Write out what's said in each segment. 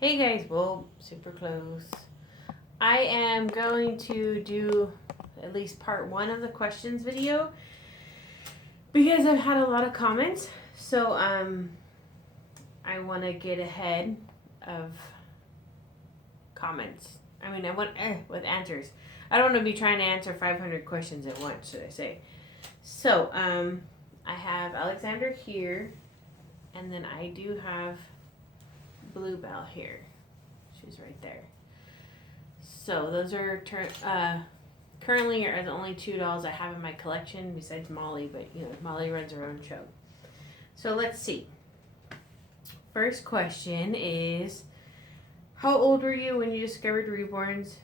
Hey guys, well, super close. I am going to do at least part one of the questions video because I've had a lot of comments. So I want to get ahead of comments. I mean, I want with answers. I don't want to be trying to answer 500 questions at once, should I say. So I have Alexander here, and then I do have Bluebell here. She's right there. So those are currently are the only two dolls I have in my collection besides Molly, but you know, Molly runs her own show. So let's see. First question is, how old were you when you discovered Reborns?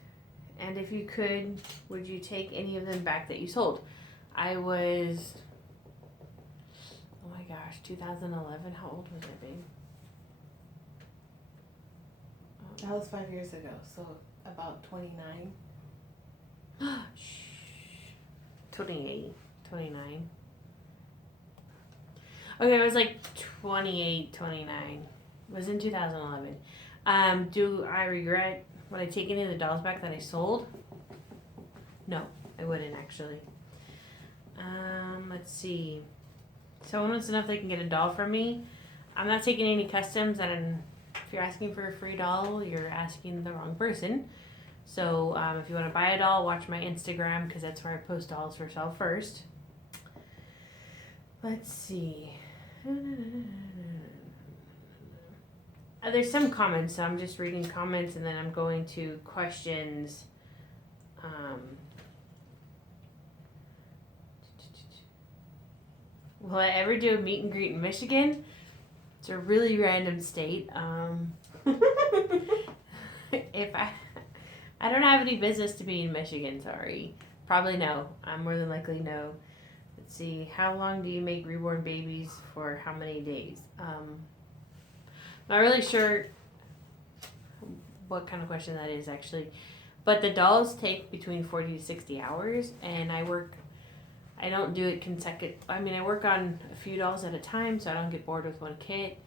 And if you could, would you take any of them back that you sold? I was, oh my gosh, 2011. How old was I, babe? That was 5 years ago, so about 29. 28, 29. Okay, it was like 28, 29. It was in 2011. Do I regret, would I take any of the dolls back that I sold? No, I wouldn't actually. Let's see. Someone wants to know if they can get a doll from me. I'm not taking any customs, and if you're asking for a free doll, you're asking the wrong person. So if you want to buy a doll, watch my Instagram because that's where I post dolls for sale first. Let's see. There's some comments, so I'm just reading comments and then I'm going to questions. Will I ever do a meet and greet in Michigan? It's a really random state. If I don't have any business to be in Michigan, sorry. Probably no. More than likely no. Let's see. How long do you make reborn babies for how many days? Not really sure what kind of question that is actually. But the dolls take between 40 to 60 hours, and I don't do it consecutive. I mean, I work on a few dolls at a time, so I don't get bored with one kit.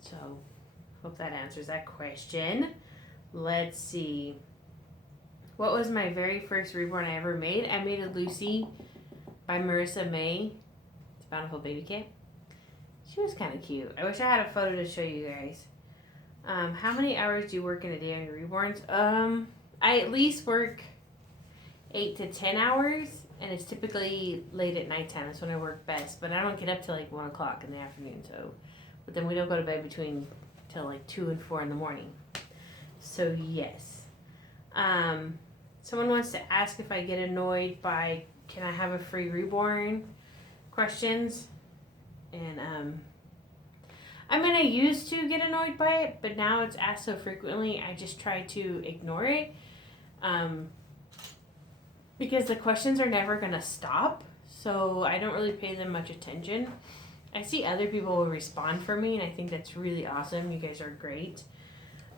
So, hope that answers that question. Let's see. What was my very first reborn I ever made? I made a Lucy by Marissa May. It's a Bountiful Baby Kit. She was kind of cute. I wish I had a photo to show you guys. How many hours do you work in a day on your reborns? I at least work 8 to 10 hours, and it's typically late at nighttime. That's when I work best, but I don't get up till like 1 o'clock in the afternoon. So, but then we don't go to bed till like 2 and 4 in the morning. So yes. Someone wants to ask if I get annoyed by can I have a free reborn questions, and I mean, I used to get annoyed by it, but now it's asked so frequently, I just try to ignore it. Because the questions are never going to stop, so I don't really pay them much attention. I see other people will respond for me, and I think that's really awesome. You guys are great.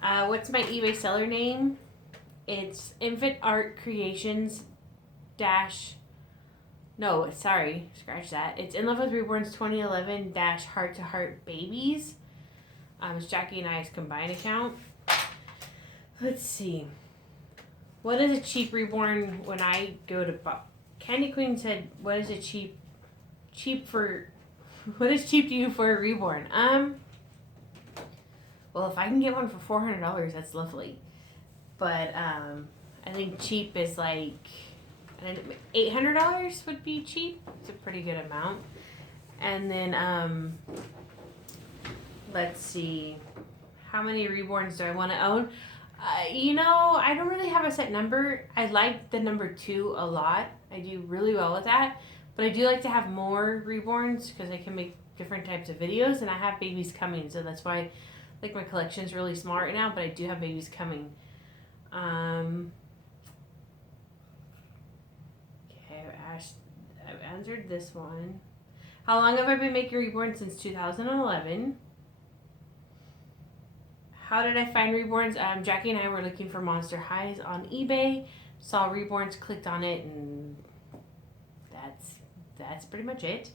What's my eBay seller name? It's Infant Art Creations scratch that. It's In Love with Reborns 2011 Heart to Heart Babies. It's Jackie and I's combined account. Let's see. What is a cheap reborn when I go to Candy Queen said, what is a cheap what is cheap to you for a reborn? Well, if I can get one for $400, that's lovely. But I think cheap is like $800 would be cheap. It's a pretty good amount. And then let's see, how many reborns do I want to own? I don't really have a set number. I like the number 2 a lot. I do really well with that. But I do like to have more reborns because I can make different types of videos, and I have babies coming, so that's why like my collection is really small right now, but I do have babies coming. Okay, I've answered this one. How long have I been making reborns? Since 2011. How did I find Reborns? Jackie and I were looking for Monster Highs on eBay, saw Reborns, clicked on it, and that's pretty much it.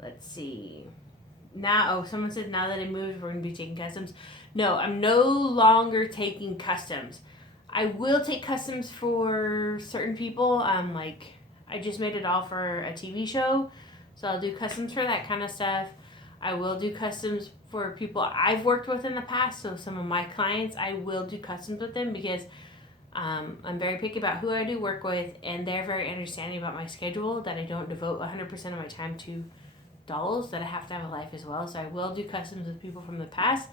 Let's see. now, someone said now that I moved, we're going to be taking customs. No, I'm no longer taking customs. I will take customs for certain people. Like, I just made a doll for a TV show, so I'll do customs for that kind of stuff. I will do customs for people I've worked with in the past, so some of my clients, I will do customs with them because I'm very picky about who I do work with, and they're very understanding about my schedule, that I don't devote 100% of my time to dolls, that I have to have a life as well. So I will do customs with people from the past.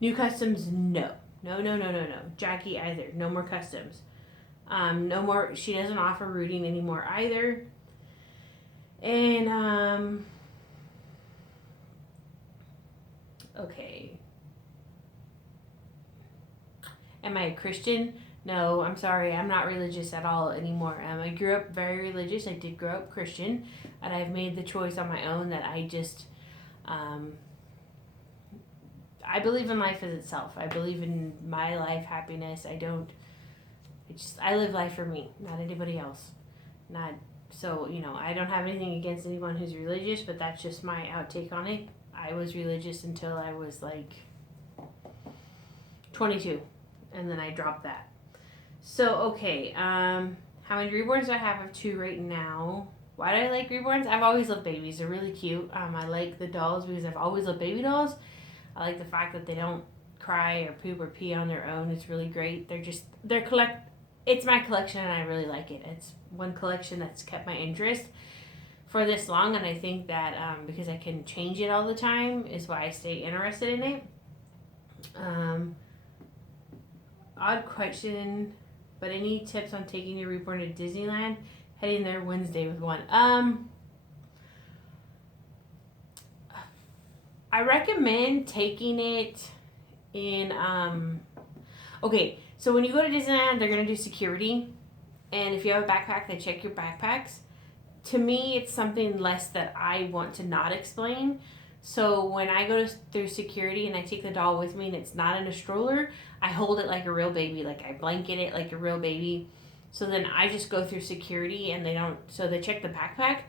New customs, no. No. Jackie either. No more customs. No more. She doesn't offer rooting anymore either. And okay. Am I a Christian? No, I'm sorry. I'm not religious at all anymore. I grew up very religious. I did grow up Christian, and I've made the choice on my own that I just, I believe in life as itself. I believe in my life happiness. I live life for me, not anybody else. So, I don't have anything against anyone who's religious, but that's just my outtake on it. I was religious until I was like 22, and then I dropped that. So, okay, how many reborns do I have? I have 2 right now. Why do I like reborns? I've always loved babies. They're really cute. I like the dolls because I've always loved baby dolls. I like the fact that they don't cry or poop or pee on their own. It's really great. It's my collection, and I really like it. It's one collection that's kept my interest for this long, and I think that because I can change it all the time is why I stay interested in it. Odd question, but any tips on taking your reborn to Disneyland? Heading there Wednesday with one. I recommend taking it in, okay, so when you go to Disneyland, they're going to do security, and if you have a backpack, they check your backpacks. To me, it's something less that I want to not explain. So when I go through security and I take the doll with me and it's not in a stroller, I hold it like a real baby, like I blanket it like a real baby. So then I just go through security and they check the backpack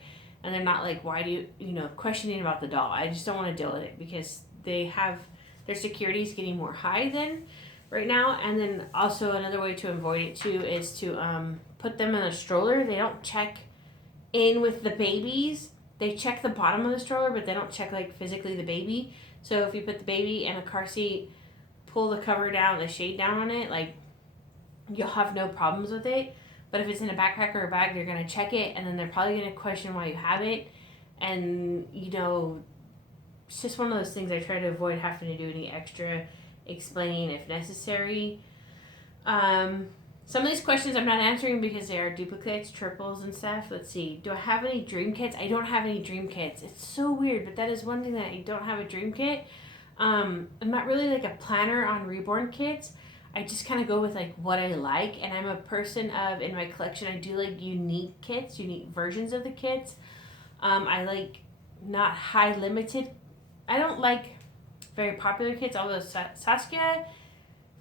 and they're not like, why do you, questioning about the doll. I just don't want to deal with it because their security is getting more high than right now. And then also another way to avoid it too is to put them in a stroller. They don't check in with the babies. They check the bottom of the stroller, but they don't check like physically the baby. So if you put the baby in a car seat, pull the cover down, the shade down on it, like you'll have no problems with it. But if it's in a backpack or a bag, they're gonna check it, and then they're probably gonna question why you have it. And it's just one of those things I try to avoid having to do any extra explaining if necessary. Some of these questions I'm not answering because they are duplicates, triples, and stuff. Let's see. Do I have any dream kits? I don't have any dream kits. It's so weird, but that is one thing that I don't have a dream kit. I'm not really like a planner on reborn kits. I just kind of go with like what I like, and I'm a person of, in my collection, I do like unique kits, unique versions of the kits. I like not high limited. I don't like very popular kits, although Saskia,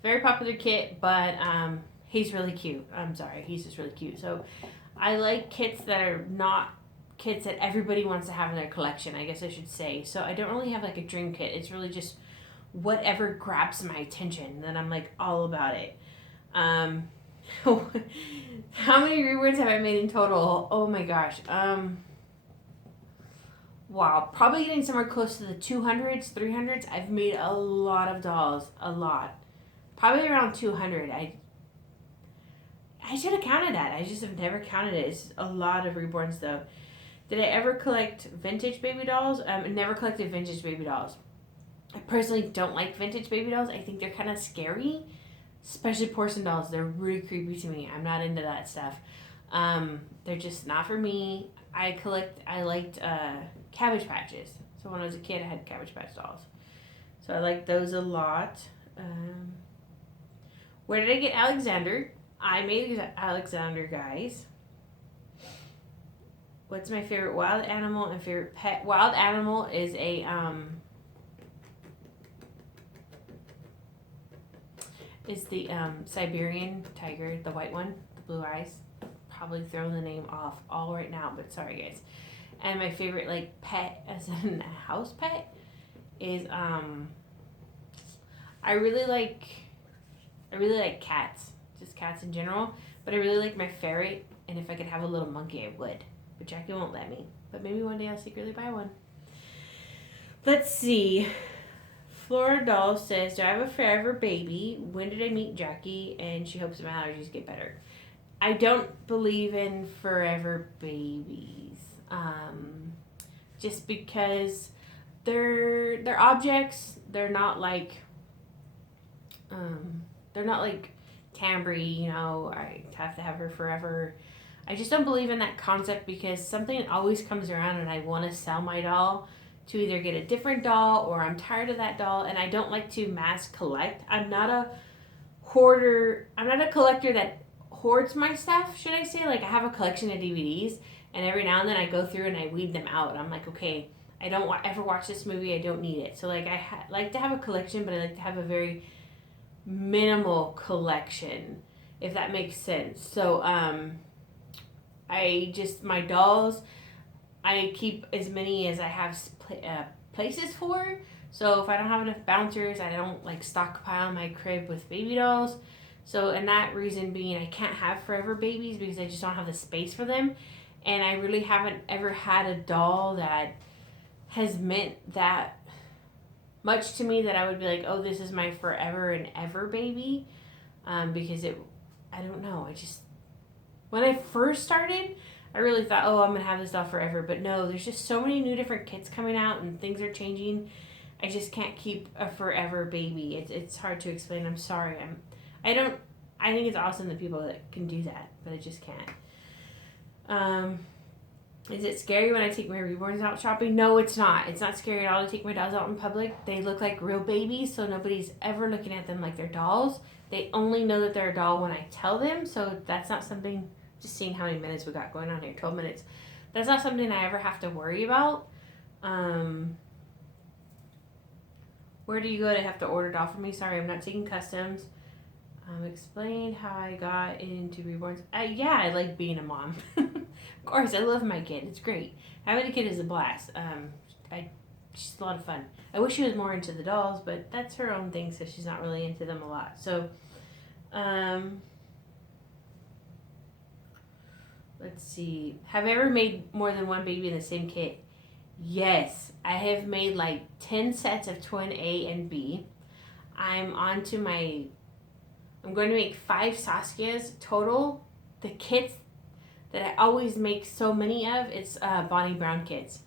very popular kit, but he's really cute. I'm sorry, he's just really cute. So I like kits that are not kits that everybody wants to have in their collection, I guess I should say. So I don't really have like a dream kit. It's really just whatever grabs my attention, then I'm like all about it. How many reborns have I made in total? Oh my gosh. Wow, probably getting somewhere close to the 200s, 300s. I've made a lot of dolls, a lot. Probably around 200. I should have counted that. I just have never counted it. It's a lot of reborns though. Did I ever collect vintage baby dolls? I never collected vintage baby dolls. I personally don't like vintage baby dolls. I think they're kind of scary, especially porcelain dolls. They're really creepy to me. I'm not into that stuff. They're just not for me. I liked Cabbage Patches. So when I was a kid, I had Cabbage Patch dolls. So I liked those a lot. Where did I get Alexander? I made Alexander, guys. What's my favorite wild animal and favorite pet? Wild animal is a Siberian tiger, the white one, the blue eyes. Probably throwing the name off all right now, but sorry guys. And my favorite like pet, as in a house pet, is I really like cats, just cats in general. But I really like my ferret, and if I could have a little monkey, I would. But Jackie won't let me. But maybe one day I'll secretly buy one. Let's see. Flora Doll says, do I have a forever baby? When did I meet Jackie? And she hopes my allergies get better. I don't believe in forever babies. Just because they're objects. They're not like Tambry, you know, I have to have her forever. I just don't believe in that concept because something always comes around and I want to sell my doll to either get a different doll or I'm tired of that doll and I don't like to mass collect. I'm not a hoarder. I'm not a collector that hoards my stuff, should I say. Like I have a collection of DVDs and every now and then I go through and I weed them out. I'm like, okay, I don't ever watch this movie. I don't need it. So like I like to have a collection, but I like to have a very minimal collection, if that makes sense. So my dolls, I keep as many as I have places for. So if I don't have enough bouncers, I don't like stockpile my crib with baby dolls. So and that reason being I can't have forever babies because I just don't have the space for them. And I really haven't ever had a doll that has meant that much to me that I would be like, oh, this is my forever and ever baby. Because I don't know. When I first started, I really thought, oh, I'm going to have this doll forever. But no, there's just so many new different kits coming out and things are changing. I just can't keep a forever baby. It's hard to explain. I'm sorry. I think it's awesome that people that can do that, but I just can't. Is it scary when I take my reborns out shopping? No, it's not. It's not scary at all to take my dolls out in public. They look like real babies, so nobody's ever looking at them like they're dolls. They only know that they're a doll when I tell them, so that's not something. Just seeing how many minutes we got going on here, 12 minutes. That's not something I ever have to worry about. Where do you go to have to order a doll for me? Sorry, I'm not taking customs. Explain how I got into reborns. Yeah, I like being a mom. Of course, I love my kid. It's great. Having a kid is a blast. She's a lot of fun. I wish she was more into the dolls, but that's her own thing, so she's not really into them a lot. So, let's see. Have I ever made more than one baby in the same kit? Yes. I have made like 10 sets of twin A and B. I'm going to make 5 Saskias total. The kits that I always make so many of, it's Bonnie Brown kits.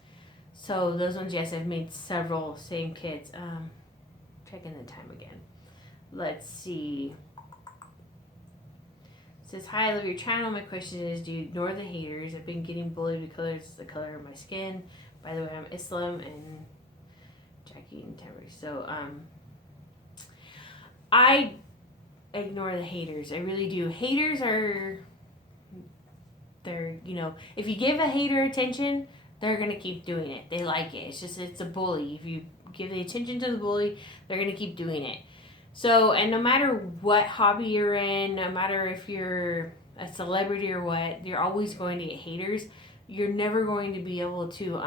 So those ones, yes, I've made several same kits. Checking the time again. Let's see. It says, hi, I love your channel. My question is, do you ignore the haters? I've been getting bullied because it's the color of my skin. By the way, I'm Islam and Jackie and Tamara. So, I ignore the haters. I really do. Haters they're, if you give a hater attention, they're going to keep doing it. They like it. It's a bully. If you give the attention to the bully, they're going to keep doing it. So, and no matter what hobby you're in, no matter if you're a celebrity or what, you're always going to get haters. You're never going to be able to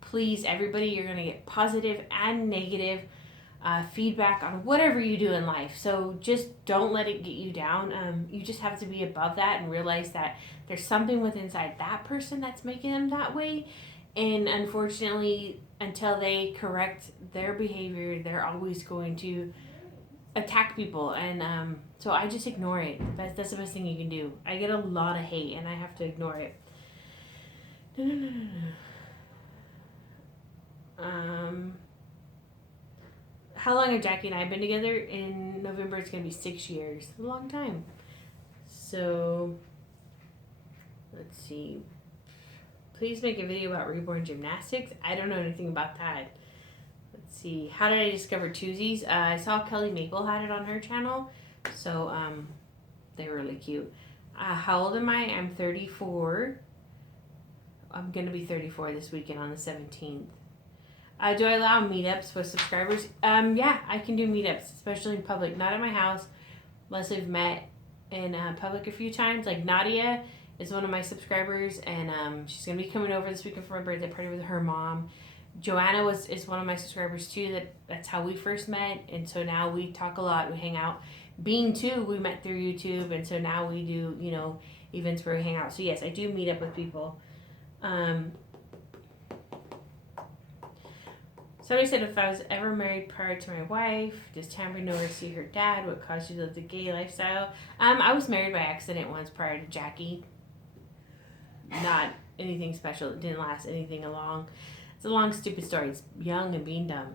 please everybody. You're going to get positive and negative feedback on whatever you do in life. So just don't let it get you down. You just have to be above that and realize that there's something within inside that person that's making them that way. And unfortunately, until they correct their behavior, they're always going to attack people. And so I just ignore it. That's the best thing you can do. I get a lot of hate and I have to ignore it. How long have Jackie and I been together? In November, it's going to be 6 years. A long time. So, let's see. Please make a video about reborn gymnastics. I don't know anything about that. Let's see. How did I discover Twosies? I saw Kelly Maple had it on her channel. So, they were really cute. How old am I? I'm 34. I'm going to be 34 this weekend on the 17th. Do I allow meetups with subscribers? Yeah, I can do meetups, especially in public. Not at my house, unless we've met in public a few times. Like Nadia is one of my subscribers, and she's going to be coming over this weekend for my birthday party with her mom. Joanna is one of my subscribers too. That's how we first met, and so now we talk a lot. We hang out. Bean too, we met through YouTube, and so now we do events where we hang out. So yes, I do meet up with people. Somebody said, if I was ever married prior to my wife, does Tamara know or see her dad? What caused you to live the gay lifestyle? I was married by accident once prior to Jackie. Not anything special. It didn't last anything long. It's a long, stupid story. It's young and being dumb.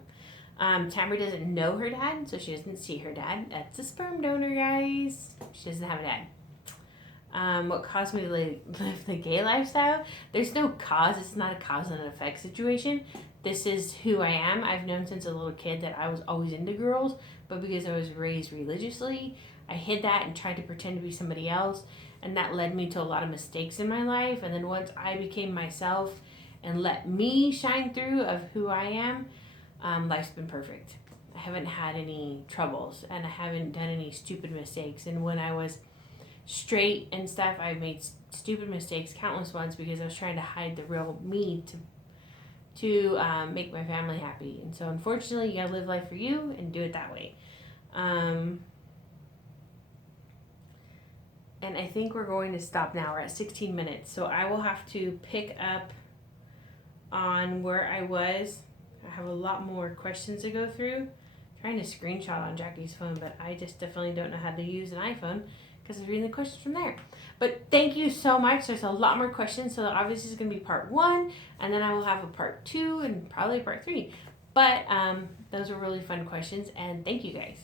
Tamara doesn't know her dad, so she doesn't see her dad. That's a sperm donor, guys. She doesn't have a dad. What caused me to live the gay lifestyle? There's no cause. It's not a cause and effect situation. This is who I am. I've known since a little kid that I was always into girls, but because I was raised religiously, I hid that and tried to pretend to be somebody else, and that led me to a lot of mistakes in my life. And then once I became myself and let me shine through of who I am, life's been perfect. I haven't had any troubles, and I haven't done any stupid mistakes. And when I was straight and stuff, I made stupid mistakes, countless ones, because I was trying to hide the real me to make my family happy. And so unfortunately, you gotta live life for you and do it that way. And I think we're going to stop now. We're at 16 minutes, so I will have to pick up on where I was. I have a lot more questions to go through. I'm trying to screenshot on Jackie's phone, but I just definitely don't know how to use an iPhone because I was reading the questions from there. But thank you so much. There's a lot more questions, so obviously it's going to be part 1, and then I will have a part 2 and probably part 3. But those were really fun questions, and thank you guys.